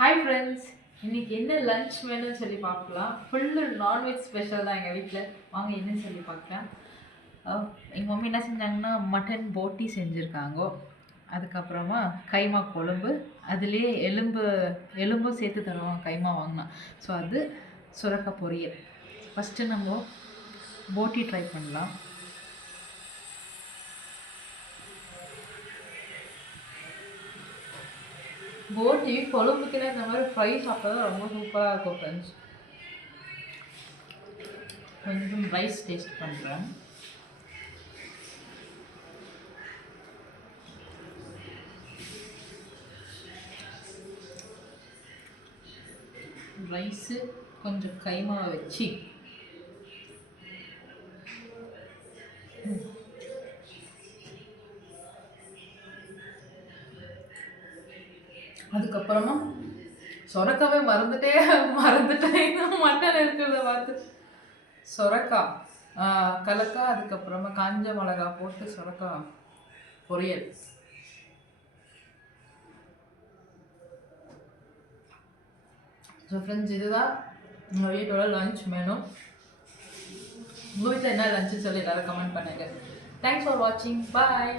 Hi friends, இன்னைக்கு என்ன lunch வேணும்னு சொல்லி பார்க்கலாம். ஃபுல்லு நான்வெஜ் ஸ்பெஷல் தான் எங்கள் வீட்டில். வாங்க என்னன்னு சொல்லி பார்க்கலாம். எங்கள் மம்மி என்ன செஞ்சாங்கன்னா மட்டன் போட்டி செஞ்சுருக்காங்க. அதுக்கப்புறமா கைமா குழம்பு, அதுலேயே எலும்பும் சேர்த்து தருவாங்க கைமா வாங்கினா. ஸோ அது சுரக்காய் பொரியல். ஃபஸ்ட்டு நம்ம போட்டி ட்ரை பண்ணலாம். போட்டி குழம்புக்குன்னா இந்த மாதிரி ஃப்ரை சாப்பிட்டா தான் ரொம்ப சூப்பராக இருக்கும் ஃப்ரெண்ட்ஸ். கொஞ்சம் ரைஸ் டேஸ்ட் பண்ணுறேன். ரைஸு கொஞ்சம் கைமா வச்சு அதுக்கப்புறமா சொரக்காவே மறந்துட்டேன் மட்டன் இருக்கிறத பார்த்து. சொரக்காய் கலக்காய், அதுக்கப்புறமா காஞ்ச மிளகா போட்டு சொரக்காய் பொரியல். ஸோ ஃப்ரெண்ட்ஸ், இதுதான் உங்கள் வீட்டோட லன்ச் மெனு. உங்கள் வீட்டில் என்ன லன்ச்சு சொல்லி எல்லாரும் கமெண்ட் பண்ணுங்கள். தேங்க்ஸ் ஃபார் வாட்சிங். பாய்.